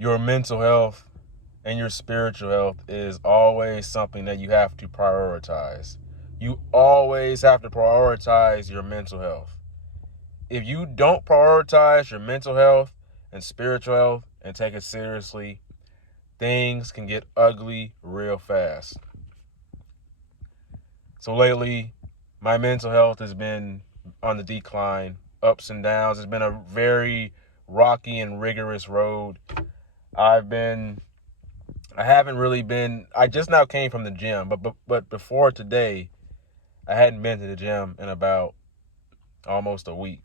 your mental health and your spiritual health is always something that you have to prioritize. You always have to prioritize your mental health. If you don't prioritize your mental health and spiritual health and take it seriously, things can get ugly real fast. So lately, my mental health has been on the decline, ups and downs. It's been a very rocky and rigorous road. I haven't really been, I just now came from the gym, but before today, I hadn't been to the gym in about almost a week.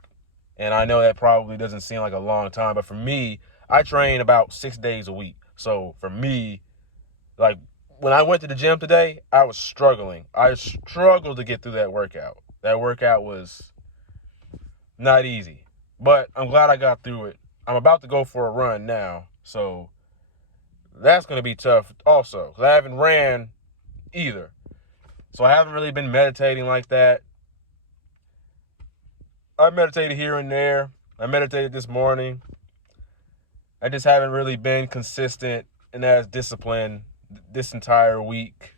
And I know that probably doesn't seem like a long time, but for me, I train about 6 days a week. So for me, like when I went to the gym today, I was struggling. I struggled to get through that workout. That workout was not easy, but I'm glad I got through it. I'm about to go for a run now, so that's going to be tough also, because I haven't ran either. So I haven't really been meditating like that. I meditated here and there. I meditated this morning. I just haven't really been consistent and as disciplined this entire week.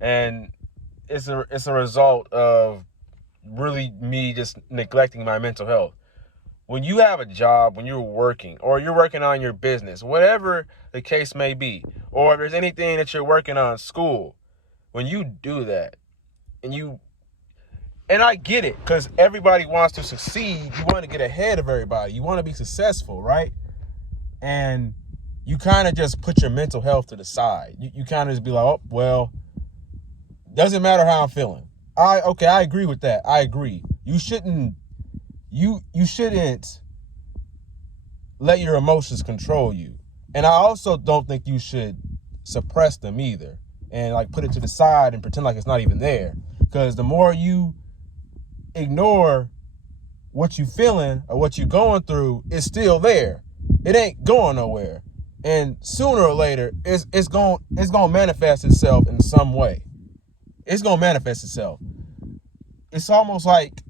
And it's a result of really me just neglecting my mental health. When you have a job, when you're working, or you're working on your business, whatever the case may be, or if there's anything that you're working on, school, when you do that, and I get it, because everybody wants to succeed. You want to get ahead of everybody. You want to be successful, right? And you kind of just put your mental health to the side. You kind of just be like, oh, well, doesn't matter how I'm feeling. I agree with that. I agree. You shouldn't let your emotions control you. And I also don't think you should suppress them either and like put it to the side and pretend like it's not even there. Because the more you ignore what you feeling or what you going through, it's still there. It ain't going nowhere. And sooner or later, it's going to manifest itself in some way. It's going to manifest itself. It's almost like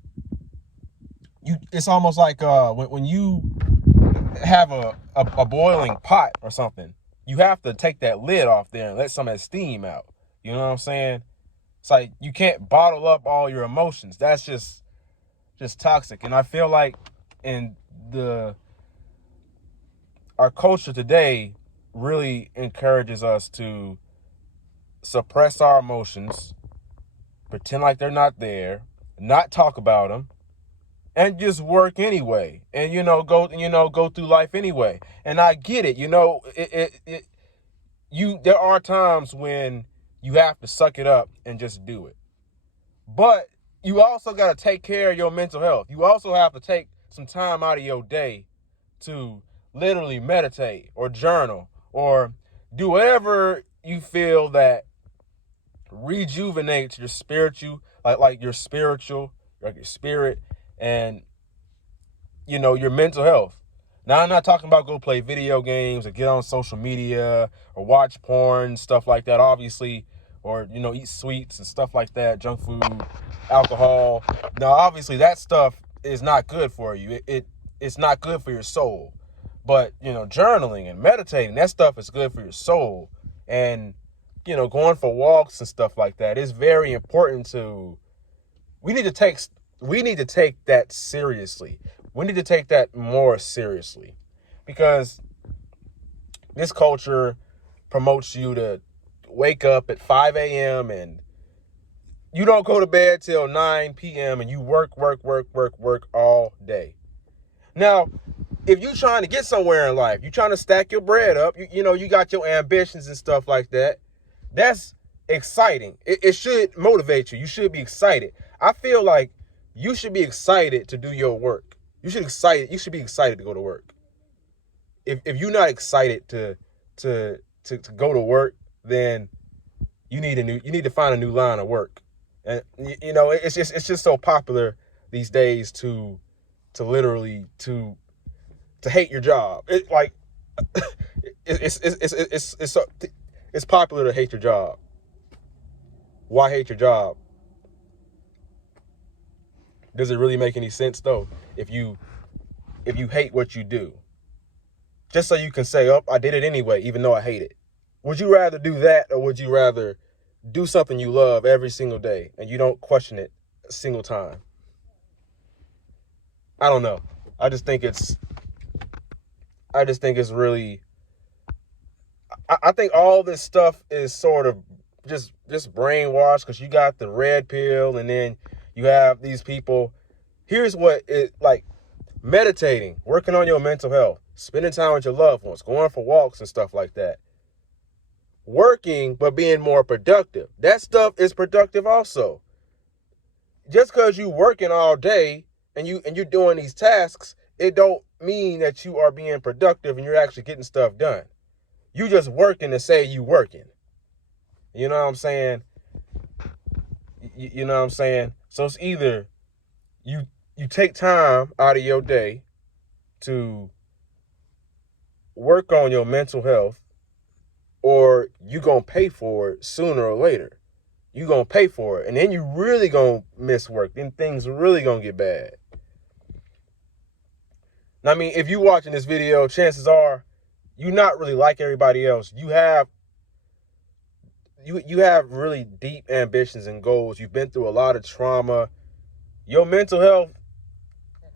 when you have a boiling pot or something, you have to take that lid off there and let some of that steam out. You know what I'm saying? It's like you can't bottle up all your emotions. That's just toxic. And I feel like in our culture today really encourages us to suppress our emotions, pretend like they're not there, not talk about them, and just work anyway. And go through life anyway. And I get it. There are times when you have to suck it up and just do it. But you also got to take care of your mental health. You also have to take some time out of your day to literally meditate or journal or do whatever you feel that rejuvenates your spiritual, like your spiritual, like your spirit and, your mental health. Now, I'm not talking about go play video games or get on social media or watch porn, stuff like that, obviously, or, eat sweets and stuff like that, junk food, alcohol. Now, obviously, that stuff is not good for you. It's not good for your soul. But, journaling and meditating, that stuff is good for your soul. And, going for walks and stuff like that is very important we need to take that seriously. We need to take that more seriously because this culture promotes you to wake up at 5 a.m. and you don't go to bed till 9 p.m. and you work all day. Now, if you're trying to get somewhere in life, you're trying to stack your bread up, you got your ambitions and stuff like that, that's exciting. It should motivate you. You should be excited. I feel like you should be excited to do your work. You should be excited to go to work. If you're not excited to go to work, then you need to find a new line of work. And it's just so popular these days to literally to hate your job. It's popular to hate your job. Why hate your job? Does it really make any sense though? If you hate what you do, just so you can say, oh, I did it anyway, even though I hate it. Would you rather do that, or would you rather do something you love every single day and you don't question it a single time? I don't know. I just think it's really, I think all this stuff is sort of just brainwashed, because you got the red pill, and then you have these people. Here's what it like: meditating, working on your mental health, spending time with your loved ones, going for walks and stuff like that. Working, but being more productive. That stuff is productive also. Just because you working all day and you're doing these tasks, it don't mean that you are being productive and you're actually getting stuff done. You just working to say you working. You know what I'm saying? You know what I'm saying? So it's either you take time out of your day to work on your mental health, or you gonna pay for it sooner or later. You gonna pay for it, and then you really gonna miss work. Then things really gonna get bad. Now, I mean, if you watching this video, chances are you're not really like everybody else. You have really deep ambitions and goals. You've been through a lot of trauma. Your mental health,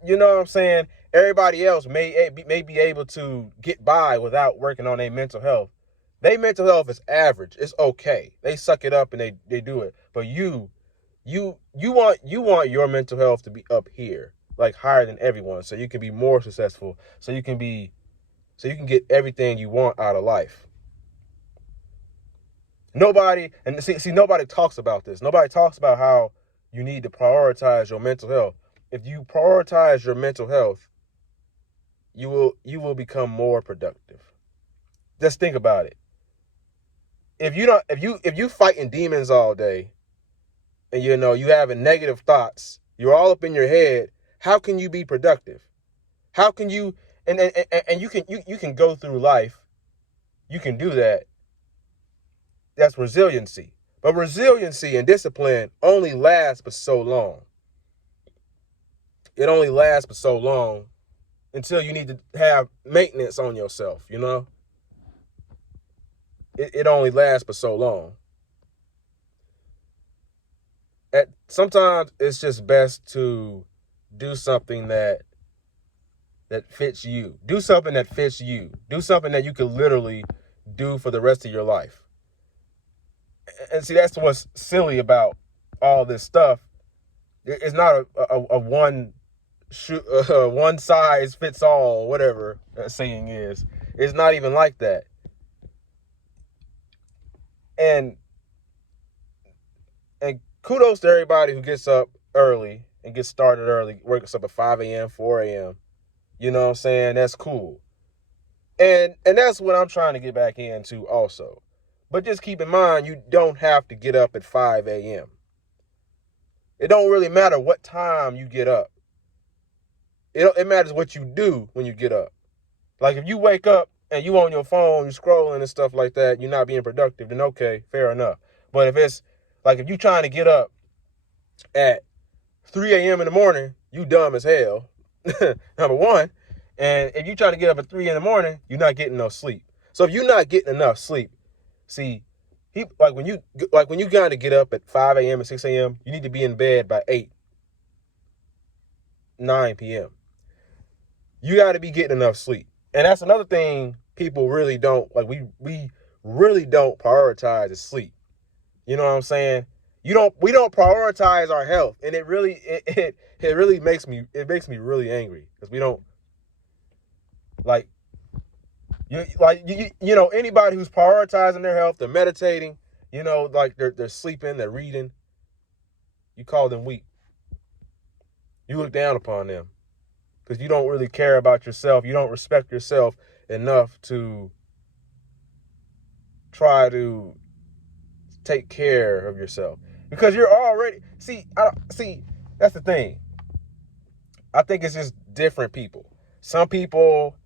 you know what I'm saying? Everybody else may be able to get by without working on their mental health. Their mental health is average. It's okay. They suck it up and they do it. But you want your mental health to be up here, like higher than everyone, so you can be more successful, so you can get everything you want out of life. Nobody talks about this. Nobody talks about how you need to prioritize your mental health. If you prioritize your mental health, you will become more productive. Just think about it. If you fighting demons all day, and you having negative thoughts, you're all up in your head, how can you be productive? How can you and you can go through life, you can do that. That's resiliency. But resiliency and discipline only lasts but so long. It only lasts but so long until you need to have maintenance on yourself, It only lasts but so long. Sometimes it's just best to do something that fits you. Do something that fits you. Do something that you can literally do for the rest of your life. And see, that's what's silly about all this stuff. It's not a one size fits all, whatever that saying is. It's not even like that. And kudos to everybody who gets up early and gets started early, wakes up at 5 a.m., 4 a.m. You know what I'm saying? That's cool. And that's what I'm trying to get back into also. But just keep in mind, you don't have to get up at 5 a.m. It don't really matter what time you get up. It matters what you do when you get up. Like if you wake up and you on your phone, you scrolling and stuff like that, you're not being productive, then okay, fair enough. But if it's like if you're trying to get up at 3 a.m. in the morning, you dumb as hell, number one. And if you try to get up at 3 in the morning, you're not getting no sleep. So if you're not getting enough sleep, see, when you got to get up at 5 a.m. and 6 a.m., you need to be in bed by 9 p.m. You got to be getting enough sleep. And that's another thing people really don't, like we really don't prioritize is sleep. You know what I'm saying? We don't prioritize our health. And it really makes me really angry, because we don't anybody who's prioritizing their health, they're meditating, like they're sleeping, they're reading, you call them weak. You look down upon them because you don't really care about yourself. You don't respect yourself enough to try to take care of yourself, because you're already, that's the thing. I think it's just different people. Some people,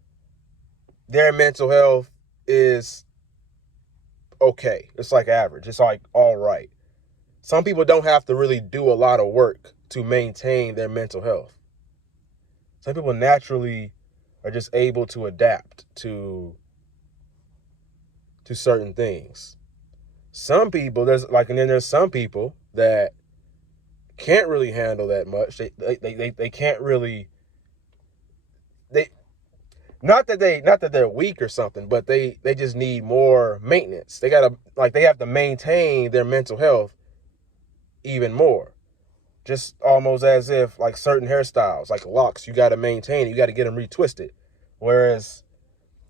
their mental health is okay. It's like average. It's like all right. Some people don't have to really do a lot of work to maintain their mental health. Some people naturally are just able to adapt to certain things. Some people, and then there's some people that can't really handle that much. They can't really, they not that they're weak or something, but they just need more maintenance. They have to maintain their mental health even more. Just almost as if like certain hairstyles, like locks, you got to maintain, you got to get them retwisted. Whereas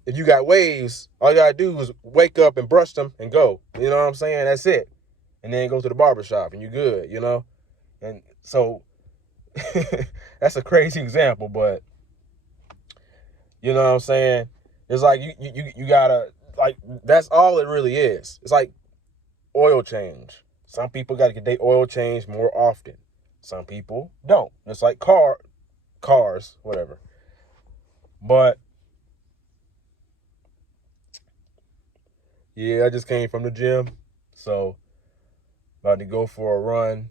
if you got waves, all you got to do is wake up and brush them and go. You know what I'm saying? That's it. And then go to the barbershop and you're good, you know? And so that's a crazy example, but you know what I'm saying? It's like you gotta, like, that's all it really is. It's like oil change. Some people got to get their oil changed more often. Some people don't. It's like cars, whatever. But yeah, I just came from the gym, so about to go for a run.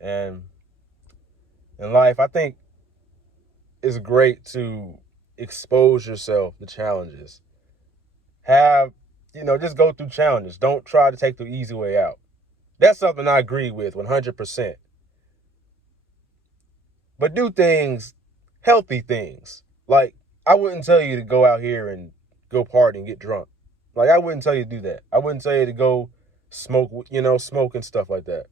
And in life, I think it's great to expose yourself to challenges. Just go through challenges. Don't try to take the easy way out. That's something I agree with 100%. But do things, healthy things. Like, I wouldn't tell you to go out here and go party and get drunk. Like, I wouldn't tell you to do that. I wouldn't tell you to go smoke and stuff like that.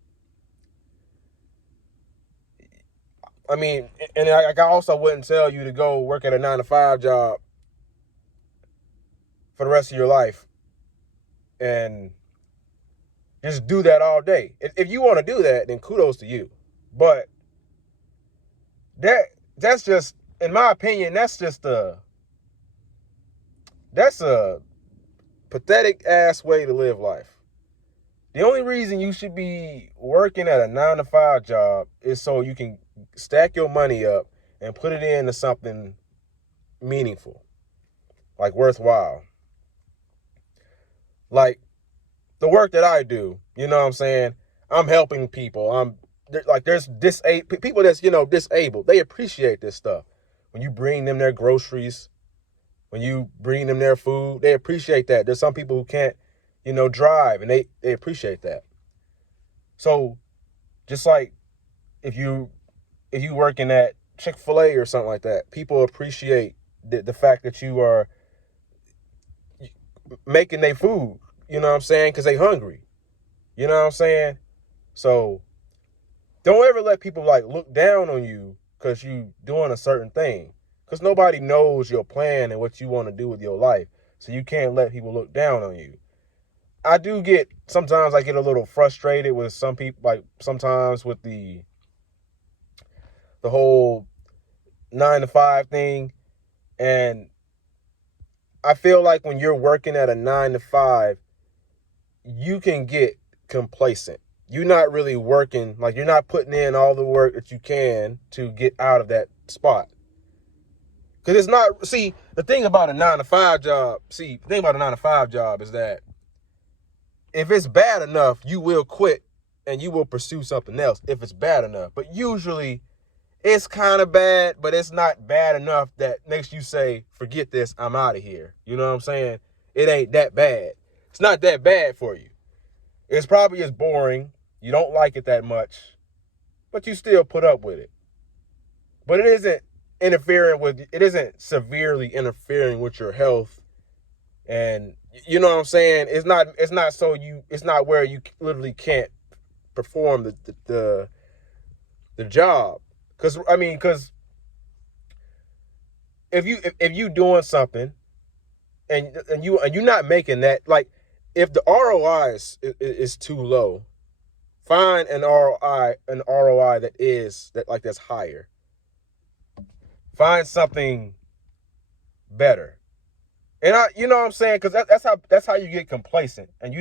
I mean, and I also wouldn't tell you to go work at a 9-to-5 job for the rest of your life and just do that all day. If you want to do that, then kudos to you. But that's just, in my opinion, that's a pathetic ass way to live life. The only reason you should be working at a 9-to-5 job is so you can stack your money up and put it into something meaningful, like worthwhile. Like the work that I do, you know what I'm saying? I'm helping people. There's people that's, disabled. They appreciate this stuff. When you bring them their groceries, when you bring them their food, they appreciate that. There's some people who can't, drive, and they appreciate that. So just like if you working at Chick-fil-A or something like that, people appreciate the fact that you are making their food, you know what I'm saying? Because they hungry. You know what I'm saying? So don't ever let people look down on you because you doing a certain thing. Because nobody knows your plan and what you want to do with your life. So you can't let people look down on you. Sometimes I get a little frustrated with some people, sometimes with the whole 9-to-5 thing. And I feel like when you're working at a 9-to-5, you can get complacent. You're not really working, you're not putting in all the work that you can to get out of that spot. Because it's not, the thing about a 9-to-5 job is that if it's bad enough, you will quit and you will pursue something else if it's bad enough. But usually it's kind of bad, but it's not bad enough that makes you say, forget this, I'm out of here. You know what I'm saying? It ain't that bad. It's not that bad for you. It's probably just boring. You don't like it that much, but you still put up with it. But it isn't severely interfering with your health. And you know what I'm saying? It's not where you literally can't perform the job. Because if you doing something and you're not making that, if the ROI is too low, find an ROI that's higher. Find something better. And you know what I'm saying? Because that's how you get complacent. And you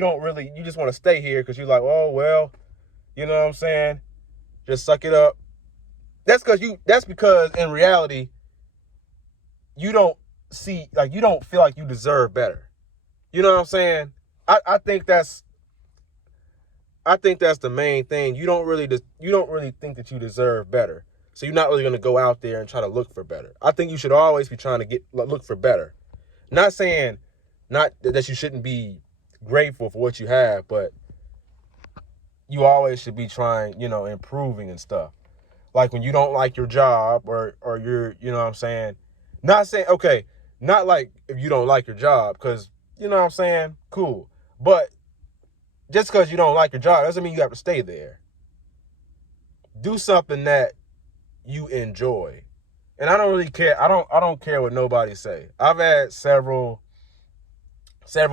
just want to stay here because you're like, oh, well, you know what I'm saying? Just suck it up. That's because in reality, you don't feel like you deserve better. You know what I'm saying? I think that's the main thing. You don't really think that you deserve better. So you're not really going to go out there and try to look for better. I think you should always be trying to look for better. Not saying not that you shouldn't be grateful for what you have, but you always should be trying, improving and stuff. Like when you don't like your job or you're, you know what I'm saying? Not saying, okay, not like if you don't like your job, because, you know what I'm saying? Cool. But just because you don't like your job doesn't mean you have to stay there. Do something that you enjoy. And I don't really care. I don't care what nobody say. I've had several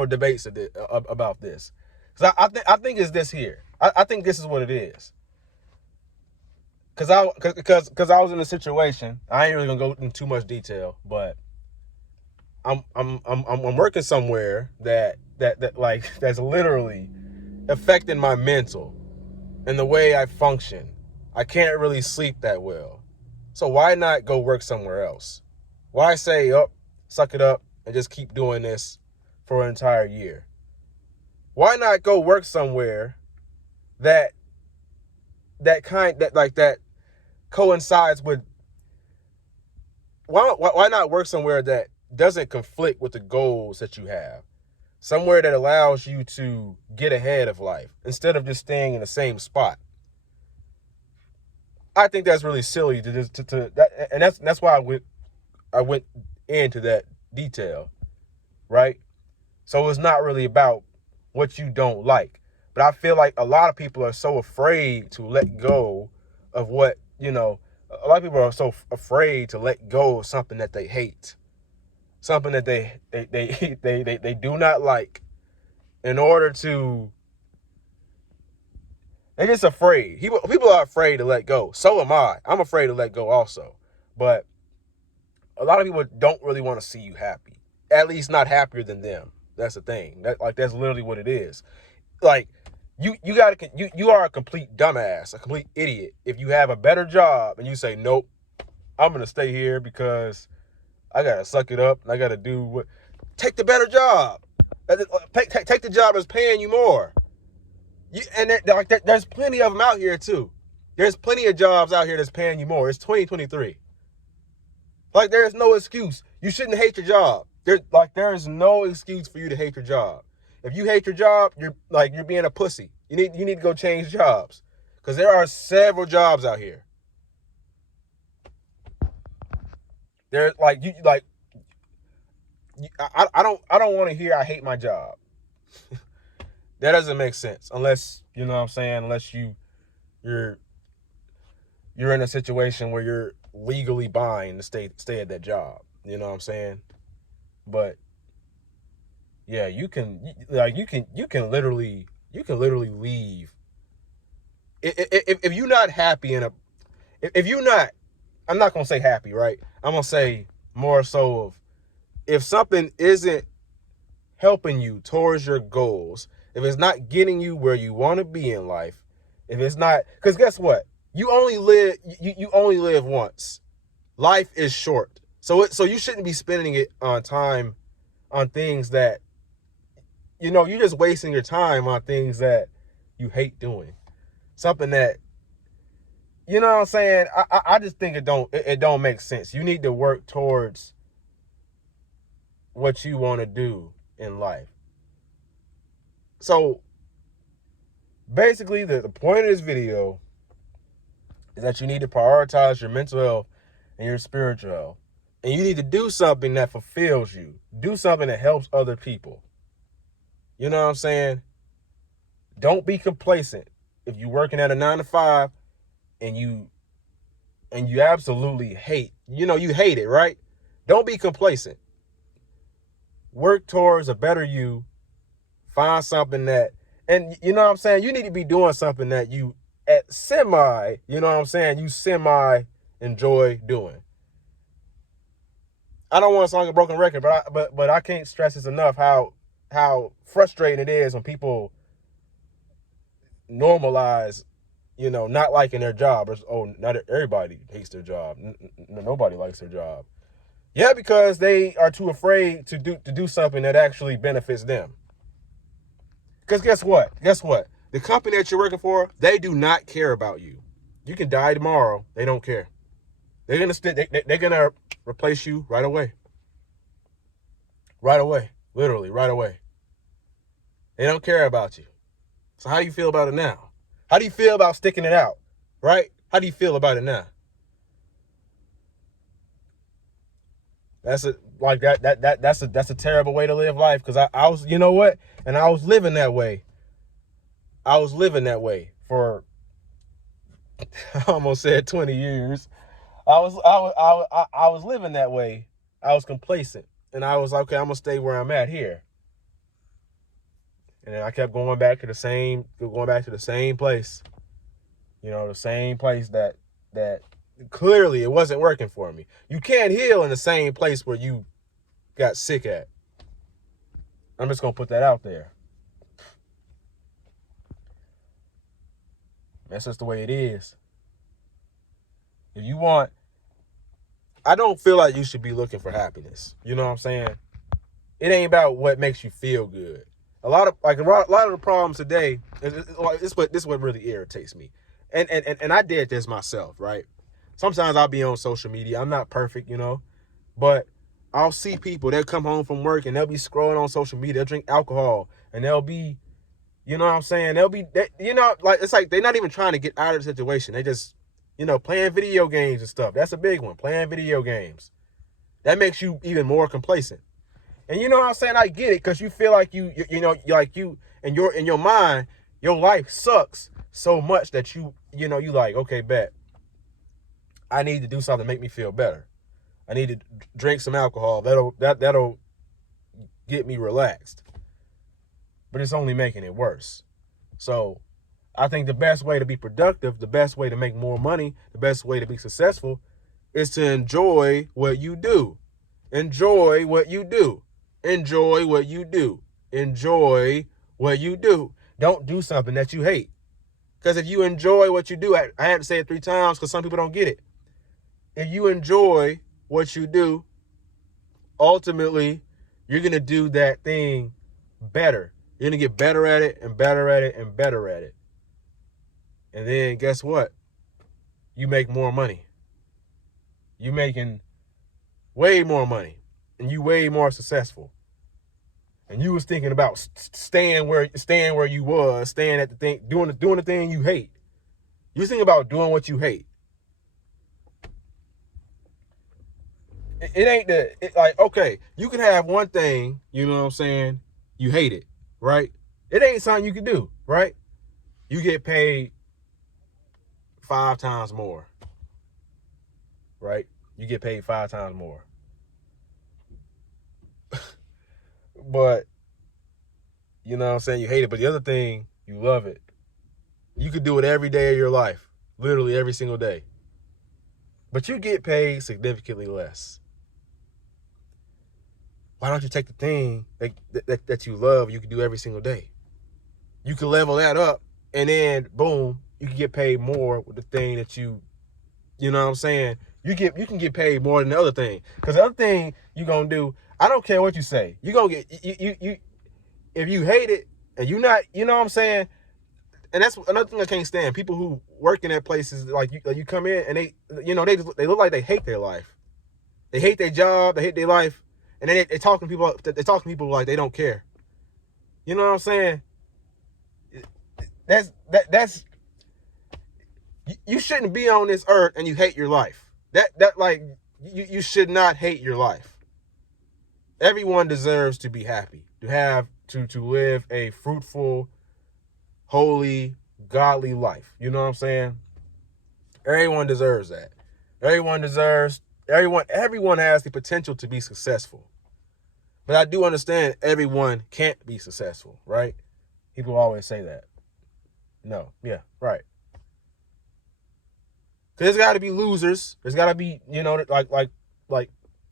debates about this. Because I think it's this here. I think this is what it is. Because I was in a situation. I ain't really gonna go into too much detail, but I'm working somewhere that like that's literally affecting my mental and the way I function. I can't really sleep that well. So why not go work somewhere else? Why say, suck it up and just keep doing this for an entire year? Why not go work somewhere that coincides with, why not work somewhere that doesn't conflict with the goals that you have? Somewhere that allows you to get ahead of life instead of just staying in the same spot. I think that's really silly and that's why I went into that detail, right? So it's not really about what you don't like, but I feel like a lot of people are so afraid to let go of what, a lot of people are so afraid to let go of something that they hate, something that they do not like, in order to. They're just afraid. People are afraid to let go. So am I. I'm afraid to let go also. But a lot of people don't really want to see you happy. At least not happier than them. That's the thing. That's literally what it is. Like, you are a complete dumbass, a complete idiot if you have a better job and you say, nope, I'm gonna stay here because I gotta suck it up and I gotta do what. Take the better job. Take the job that's paying you more. There's plenty of them out here too. There's plenty of jobs out here that's paying you more. It's 2023. Like, there's no excuse. You shouldn't hate your job. There is no excuse for you to hate your job. If you hate your job, you're being a pussy. You need to go change jobs, because there are several jobs out here. There's I don't want to hear I hate my job. That doesn't make sense unless, you know what I'm saying, unless you're in a situation where you're legally bound to stay at that job. You know what I'm saying? But yeah, you can literally leave. If you're not happy if you're not, I'm not going to say happy, right? I'm going to say more so of, if something isn't helping you towards your goals, if it's not getting you where you want to be in life, if it's not, because guess what? You only live once. Life is short. So you shouldn't be spending it on time on things that, you're just wasting your time on things that you hate doing. Something that, you know what I'm saying? I just think it don't make sense. You need to work towards what you want to do in life. So basically the point of this video is that you need to prioritize your mental health and your spiritual health. And you need to do something that fulfills you. Do something that helps other people. You know what I'm saying? Don't be complacent. If you're working at a 9-to-5 and you absolutely hate, you hate it, right? Don't be complacent. Work towards a better you. Find something that, and you know what I'm saying? You need to be doing something that you semi enjoy doing. I don't want to sound like a broken record, but I can't stress this enough how frustrating it is when people normalize, not liking their job. Not everybody hates their job. Nobody likes their job. Yeah, because they are too afraid to do something that actually benefits them. Because guess what? The company that you're working for, they do not care about you. You can die tomorrow. They don't care. They're gonna replace you right away. Right away. Literally, right away. They don't care about you. So how do you feel about it now? How do you feel about sticking it out? Right? How do you feel about it now? That's a terrible way to live life, because I was, you know what? And I was living that way. I was living that way for I almost said 20 years. I was living that way. I was complacent. And I was like, okay, I'm gonna stay where I'm at here. And then I kept going back to the same place. You know, the same place that clearly it wasn't working for me. You can't heal in the same place where you got sick at. I'm just gonna put that out there. That's just the way it is. If you want, I don't feel like you should be looking for happiness. You know what I'm saying? It ain't about what makes you feel good. A lot of the problems today, this is what really irritates me. And I did this myself, right? Sometimes I'll be on social media. I'm not perfect, you know, but I'll see people, they'll come home from work and they'll be scrolling on social media, they'll drink alcohol, and they'll be, you know what I'm saying? It's like they're not even trying to get out of the situation. They just, playing video games and stuff. That's a big one, playing video games. That makes you even more complacent. And you know what I'm saying? I get it, because you feel like you in your mind, your life sucks so much that you like, okay, bet. I need to do something to make me feel better. I need to drink some alcohol. That'll get me relaxed. But it's only making it worse. So I think the best way to be productive, the best way to make more money, the best way to be successful is to enjoy what you do. Enjoy what you do. Enjoy what you do. Enjoy what you do. Don't do something that you hate. Because if you enjoy what you do, I had to say it 3 times because some people don't get it. If you enjoy what you do, ultimately, you're going to do that thing better. You're going to get better at it and better at it and better at it. And then guess what? You make more money. You're making way more money. And you way more successful. And you was thinking about staying where you was, staying at the thing, doing the thing you hate. You was thinking about doing what you hate. It ain't like, okay, you can have one thing, you know what I'm saying, you hate it, right? It ain't something you can do, right? You get paid 5 times more, right? You get paid 5 times more. But, you know what I'm saying, you hate it. But the other thing, you love it. You could do it every day of your life, literally every single day. But you get paid significantly less. Why don't you take the thing that you love, you can do every single day? You can level that up, and then, boom, you can get paid more with the thing that you know what I'm saying? You can get paid more than the other thing. Because the other thing you're going to do, I don't care what you say. You're going to get, you if you hate it, and you not, you know what I'm saying? And that's another thing I can't stand. People who work in at places, like you come in, and they look like they hate their life. They hate their job, they hate their life. And then they talking to people like they don't care. You know what I'm saying? That's you shouldn't be on this earth and you hate your life. You should not hate your life. Everyone deserves to be happy, to live a fruitful, holy, godly life. You know what I'm saying? Everyone deserves that. Everyone has the potential to be successful. But I do understand everyone can't be successful, right? People always say that. No, yeah, right. Because there's got to be losers. There's got to be, you know, like,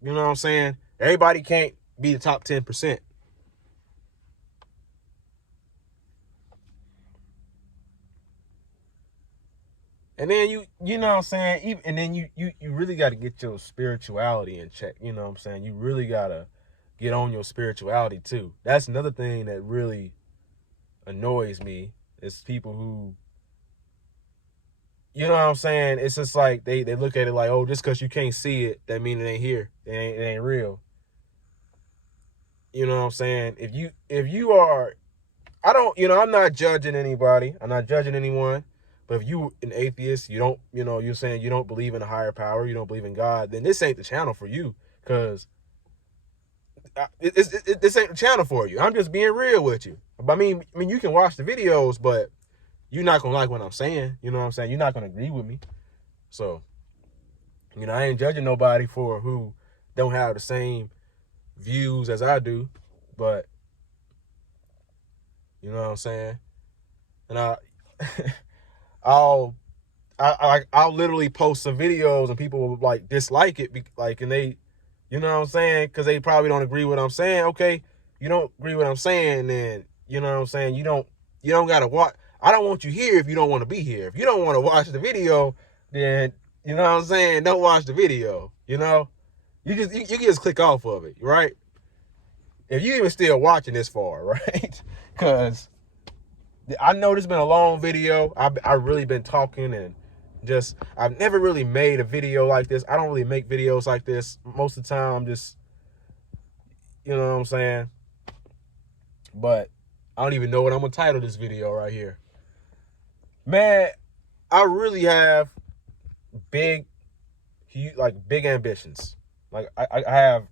you know what I'm saying? Everybody can't be the top 10%. And then you know what I'm saying? And then you really got to get your spirituality in check. You know what I'm saying? You really got to get on your spirituality too. That's another thing that really annoys me, is people who you know what I'm saying? It's just like they look at it like, oh, just because you can't see it, that mean it ain't here. It ain't real. You know what I'm saying? If you are, I don't, I'm not judging anybody. I'm not judging anyone. But if you an atheist, you don't, you're saying you don't believe in a higher power, you don't believe in God, then this ain't the channel for you. Because this ain't the channel for you. I'm just being real with you. I mean, you can watch the videos, but you're not gonna like what I'm saying. You know what I'm saying? You're not gonna agree with me. So, I ain't judging nobody for who don't have the same views as I do, but you know what I'm saying? And I'll literally post some videos and people will like dislike it, and they, you know what I'm saying? Because they probably don't agree with what I'm saying. Okay, you don't agree with what I'm saying, then you know what I'm saying. You don't gotta watch. I don't want you here if you don't want to be here. If you don't want to watch the video, then you know what I'm saying. Don't watch the video. You can just click off of it, right? If you even still watching this far, right? Because I know this has been a long video. I've really been talking and I've never really made a video like this. I don't really make videos like this. Most of the time, I'm just, you know what I'm saying? But I don't even know what I'm going to title this video right here. Man, I really have big ambitions. Like, I have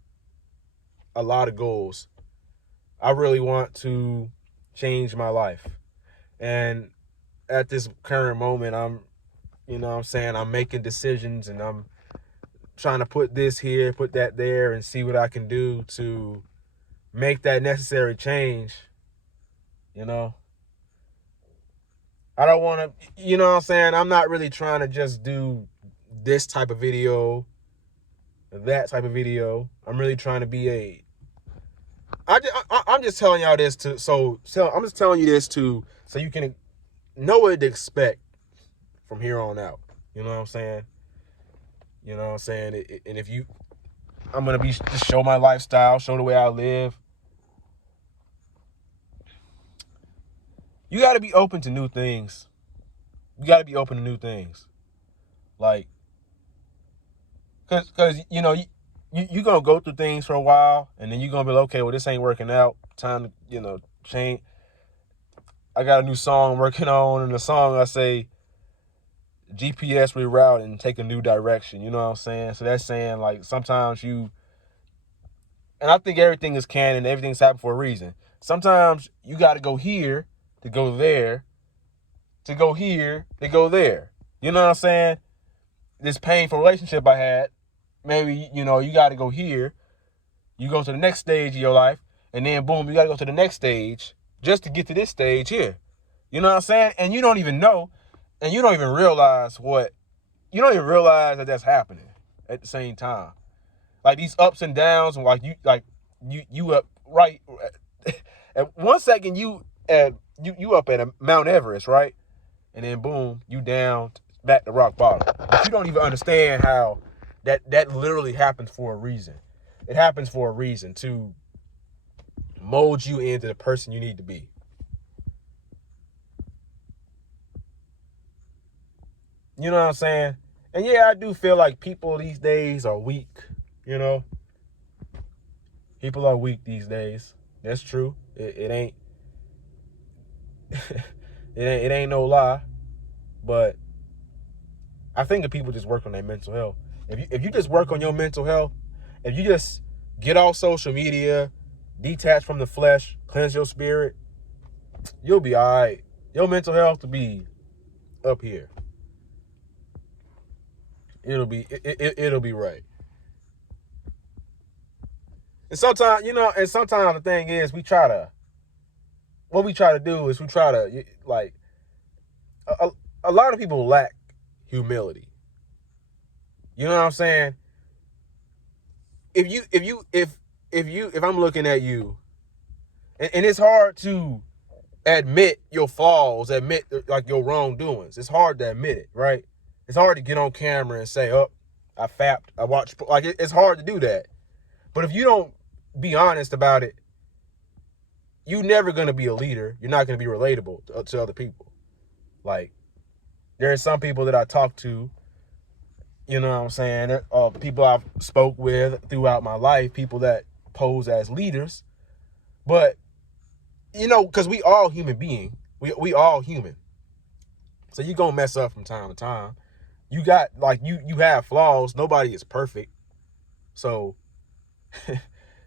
a lot of goals. I really want to change my life. And at this current moment, I'm making decisions and I'm trying to put this here, put that there, and see what I can do to make that necessary change. I don't want to, you know what I'm saying? I'm not really trying to just do this type of video, that type of video. I'm really trying to be I'm just telling y'all this so I'm just telling you this so you can know what to expect from here on out. You know what I'm saying? You know what I'm saying? And if I'm going to just show my lifestyle, show the way I live. You got to be open to new things. You got to be open to new things. Like, because you're going to go through things for a while, and then you're going to be like, okay, well, this ain't working out. Time to, change. I got a new song I'm working on, and the song I say, GPS reroute and take a new direction. You know what I'm saying? So that's saying, like, sometimes and I think everything is canon, everything's happened for a reason. Sometimes you got to go here to go there, to go here to go there. You know what I'm saying? This painful relationship I had, maybe, you got to go here. You go to the next stage of your life, and then boom, you got to go to the next stage just to get to this stage here. You know what I'm saying? And you don't even know, and you don't even realize that that's happening at the same time. Like these ups and downs, and you up right at 1 second you up at a Mount Everest, right? And then boom, you down back to rock bottom. But you don't even understand how that literally happens for a reason. It happens for a reason to mold you into the person you need to be. You know what I'm saying? And yeah, I do feel like people these days are weak, People are weak these days. That's true. It ain't it ain't no lie. But I think that people just work on their mental health. If you just work on your mental health, if you just get off social media, detach from the flesh, cleanse your spirit, you'll be all right. Your mental health will be up here. It'll be right. And sometimes, the thing is, what we try to do is like, a lot of people lack humility. You know what I'm saying? If I'm looking at you, and it's hard to admit your flaws, admit like your wrongdoings. It's hard to admit it, right? It's hard to get on camera and say, "Oh, I fapped, I watched." Like it's hard to do that. But if you don't be honest about it, you're never gonna be a leader. You're not gonna be relatable to other people. Like, There are some people that I talk to, you know what I'm saying, people I've spoke with throughout my life, people that pose as leaders. But, because we all human beings. We all human. So you're going to mess up from time to time. You got, you have flaws. Nobody is perfect. So,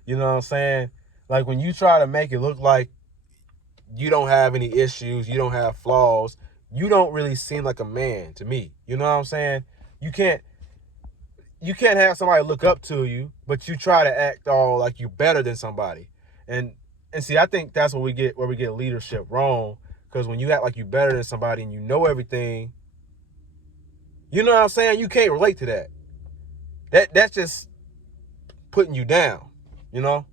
you know what I'm saying? Like, when you try to make it look like you don't have any issues, you don't have flaws, you don't really seem like a man to me. You know what I'm saying? You can't have somebody look up to you, but you try to act all like you're better than somebody. And see, I think that's where we get leadership wrong. Because when you act like you're better than somebody and you know everything, you know what I'm saying? You can't relate to that. That's just putting you down, you know?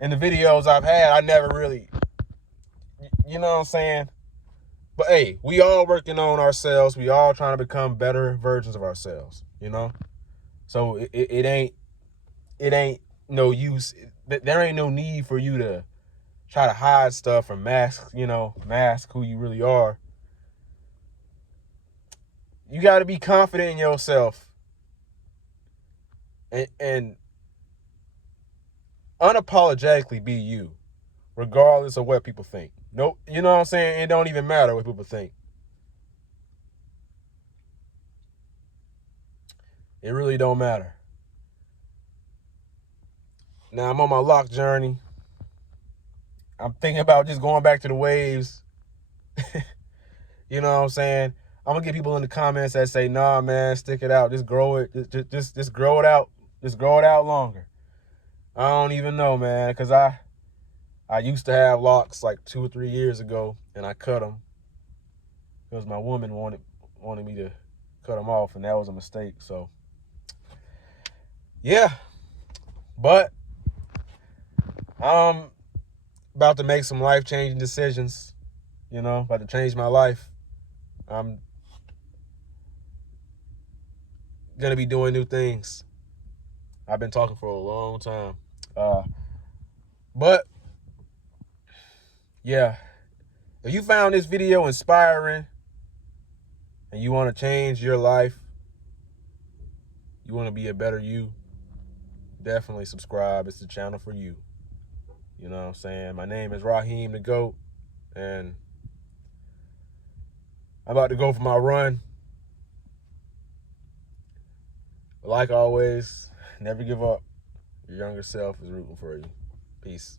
In the videos I've had, I never really, you know what I'm saying? But hey, we all working on ourselves. We all trying to become better versions of ourselves, you know? So it ain't no use. There ain't no need for you to try to hide stuff or mask who you really are. You got to be confident in yourself and unapologetically be you, regardless of what people think. No, you know what I'm saying? It don't even matter what people think. It really don't matter. Now I'm on my lock journey. I'm thinking about just going back to the waves. You know what I'm saying? I'm gonna get people in the comments that say, "Nah, man, stick it out. Just grow it. Just grow it out. Just grow it out longer." I don't even know, man, because I used to have locks like 2 or 3 years ago, and I cut them because my woman wanted me to cut them off, and that was a mistake. So, yeah, but I'm about to make some life-changing decisions. About to change my life. I'm gonna be doing new things. I've been talking for a long time. But yeah, if you found this video inspiring and you want to change your life, you want to be a better you, definitely subscribe. It's the channel for you. You know what I'm saying? My name is Raheem the GOAT, and I'm about to go for my run. Like always, never give up. Your younger self is rooting for you. Peace.